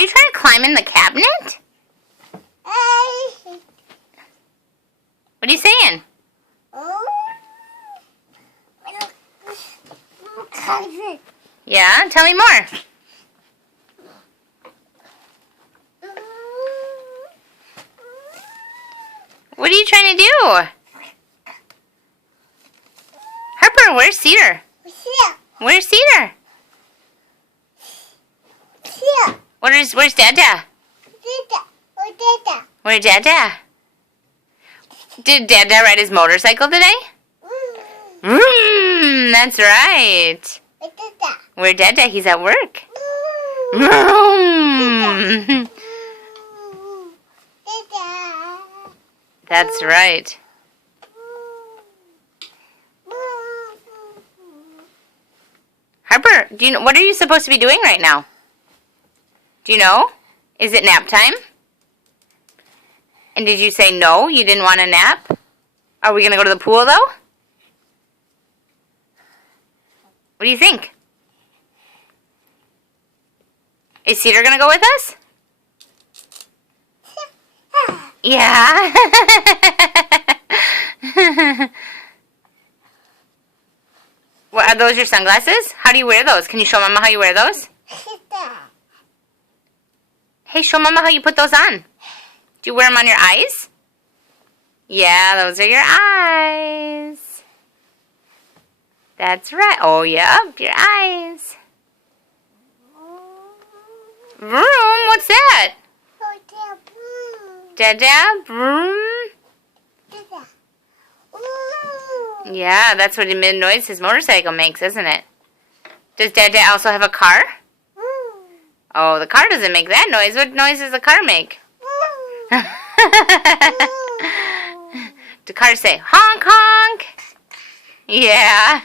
Are you trying to climb in the cabinet? What are you saying? Yeah, tell me more. What are you trying to do? Harper, where's Cedar? Where's Cedar? Where's Dada? Where's Dada? Did Dada ride his motorcycle today? Vroom, that's right. Where's Dada? He's at work. Vroom. That's right. Harper, do you know, what are you supposed to be doing right now? Do you know? Is it nap time? And did you say no, you didn't want a nap? Are we going to go to the pool, though? What do you think? Is Cedar going to go with us? Yeah. What, are those your sunglasses? How do you wear those? Can you show Mama how you wear those? Hey, show Mama how you put those on. Do you wear them on your eyes? Yeah, those are your eyes. That's right. Oh, yep, your eyes. Vroom, what's that? Dada, vroom. Yeah, that's what the noise his motorcycle makes, isn't it? Does Dada also have a car? Oh, the car doesn't make that noise. What noise does the car make? The car say, honk, honk. Yeah.